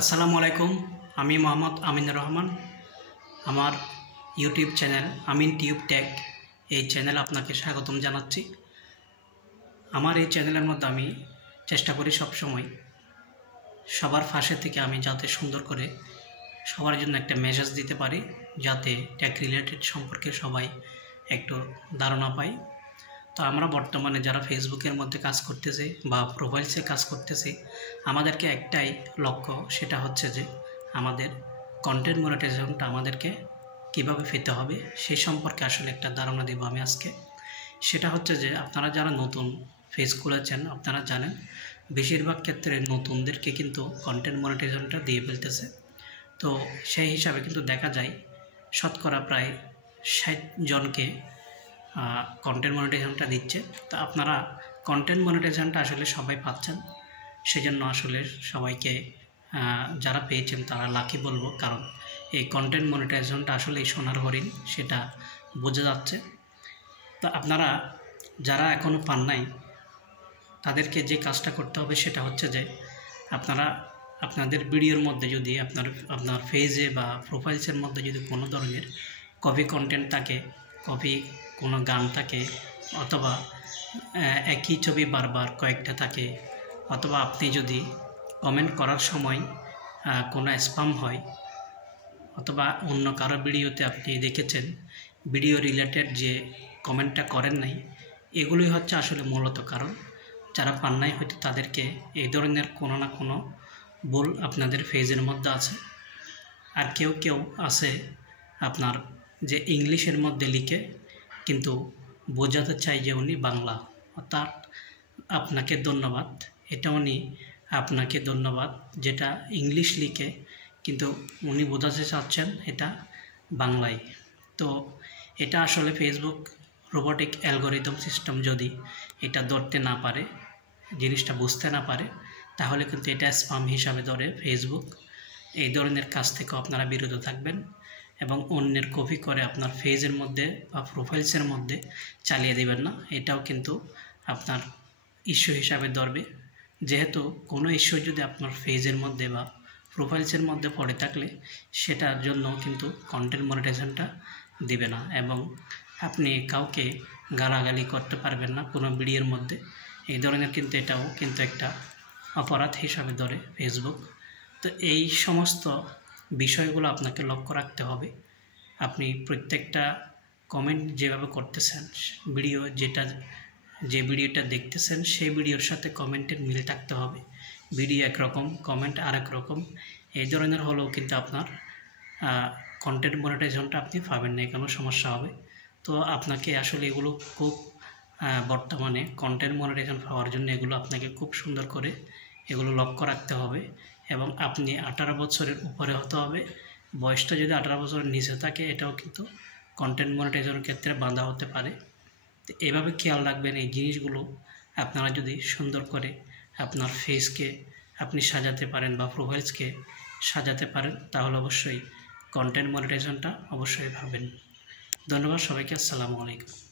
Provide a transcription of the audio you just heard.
আসসালামু আলাইকুম। আমি মোহাম্মদ আমিনুর রহমান। আমার ইউটিউব চ্যানেল আমিন টিউব টেক, এই চ্যানেলে আপনাকে স্বাগতম জানাচ্ছি। আমার এই চ্যানেলের মধ্যে আমি চেষ্টা করি সবসময় সবার পাশে থেকে আমি যাতে সুন্দর করে সবার জন্য একটা মেসেজ দিতে পারি, যাতে টেক রিলেটেড সম্পর্কে সবাই একটু ধারণা পায়। তো আমরা বর্তমানে যারা ফেসবুকের মধ্যে কাজ করতেছে বা প্রোফাইলসে কাজ করতেছে, আমাদেরকে একটাই লক্ষ্য, সেটা হচ্ছে যে আমাদের কন্টেন্ট মনিটাইজেশনটা আমাদেরকে কিভাবে পেতে হবে সেই সম্পর্কে আসলে একটা ধারণা দেব আমি আজকে। সেটা হচ্ছে যে আপনারা যারা নতুন পেজ খুলেছেন, আপনারা জানেন বেশিরভাগ ক্ষেত্রে নতুনদেরকে কিন্তু কন্টেন্ট মনিটাইজেশনটা দিয়ে ফেলতেছে। তো সেই হিসাবে কিন্তু দেখা যায় শতকরা প্রায় 60 জনকে কন্টেন্ট মনিটাইজেশনটা দিচ্ছে। তো আপনারা কন্টেন্ট মনিটাইজেশনটা আসলে সবাই পাচ্ছেন, সেজন্য আসলে সবাইকে যারা পেয়েছেন তারা লাকি বলবো, কারণ এই কন্টেন্ট মনিটাইজেশনটা আসলে এই সোনার হরিণ, সেটা বোঝা যাচ্ছে। তো আপনারা যারা এখনও পান নাই, তাদেরকে যে কাজটা করতে হবে সেটা হচ্ছে যে আপনারা আপনাদের ভিডিওর মধ্যে যদি আপনার পেজে বা প্রোফাইলসের মধ্যে যদি কোনো ধরনের কপি কন্টেন্ট থাকে, কপি কোনো গান থাকে, অথবা একই ছবি বারবার কয়েকটা থাকে, অথবা আপনি যদি কমেন্ট করার সময় কোনো স্প্যাম হয়, অথবা অন্য কারো ভিডিওতে আপনি দেখেছেন ভিডিও রিলেটেড যে কমেন্টটা করেন নাই, এগুলোই হচ্ছে আসলে মূলত কারণ। যারা পান নাই হয়তো তাদেরকে এই ধরনের কোনো না কোনো ভুল আপনাদের পেজের মধ্যে আছে। আর কেউ কেউ আছে আপনার যে ইংলিশের মধ্যে লিখে কিন্তু বোঝাতে চাই যে উনি বাংলা, অর্থাৎ আপনাকে ধন্যবাদ, এটা উনি আপনাকে ধন্যবাদ যেটা ইংলিশ লিখে কিন্তু উনি বোঝাতে চাচ্ছেন এটা বাংলায়। তো এটা আসলে ফেসবুক রোবোটিক অ্যালগোরিদম সিস্টেম যদি এটা ধরতে না পারে, জিনিসটা বুঝতে না পারে, তাহলে কিন্তু এটা স্প্যাম হিসাবে ধরে ফেসবুক। এই ধরনের কাজ থেকে আপনারা বিরত থাকবেন এবং অন্যের কপি করে আপনার পেজের মধ্যে বা প্রোফাইলসের মধ্যে চালিয়ে দেবেন না, এটাও কিন্তু আপনার ইস্যু হিসাবে ধরবে। যেহেতু কোনো ইস্যু যদি আপনার পেজের মধ্যে বা প্রোফাইলসের মধ্যে পড়ে থাকলে সেটার জন্য কিন্তু কন্টেন্ট মনিটাইজেশনটা দিবে না, এবং আপনি কাউকে গালাগালি করতে পারবেন না কোনো ভিডিওর মধ্যে। এই ধরনের কিন্তু এটাও কিন্তু একটা অপরাধ হিসাবে ধরে ফেসবুক। তো এই সমস্ত বিষয়গুলো আপনাকে লক্ষ্য রাখতে হবে। আপনি প্রত্যেকটা কমেন্ট যেভাবে করতেছেন, যে ভিডিওটা দেখতেছেন সেই ভিডিওর সাথে কমেন্টের মিল থাকতে হবে। ভিডিও একরকম, কমেন্ট আরেক রকম, এই ধরনের হলেও কিন্তু আপনার কন্টেন্ট মনিটাইজেশনটা আপনি পাবেন না, কোনো সমস্যা হবে। তো আপনাকে আসলে এগুলো খুব বর্তমানে কন্টেন্ট মনিটাইজেশন পাওয়ার জন্য এগুলো আপনাকে খুব সুন্দর করে এগুলো লক্ষ্য রাখতে হবে, এবং আপনি 18 বছরের উপরে হতে হবে। বয়সটা যদি 18 বছরের নিচে থাকে, এটাও কিন্তু কন্টেন্ট মনিটাইজেশনের ক্ষেত্রে বাধা হতে পারে। তো এভাবে খেয়াল রাখবেন এই জিনিসগুলো। আপনারা যদি সুন্দর করে আপনার ফেসকে আপনি সাজাতে পারেন বা প্রোফাইলসকে সাজাতে পারেন, তাহলে অবশ্যই কন্টেন্ট মনিটাইজেশনটা অবশ্যই পাবেন। ধন্যবাদ সবাইকে। আসসালামু আলাইকুম।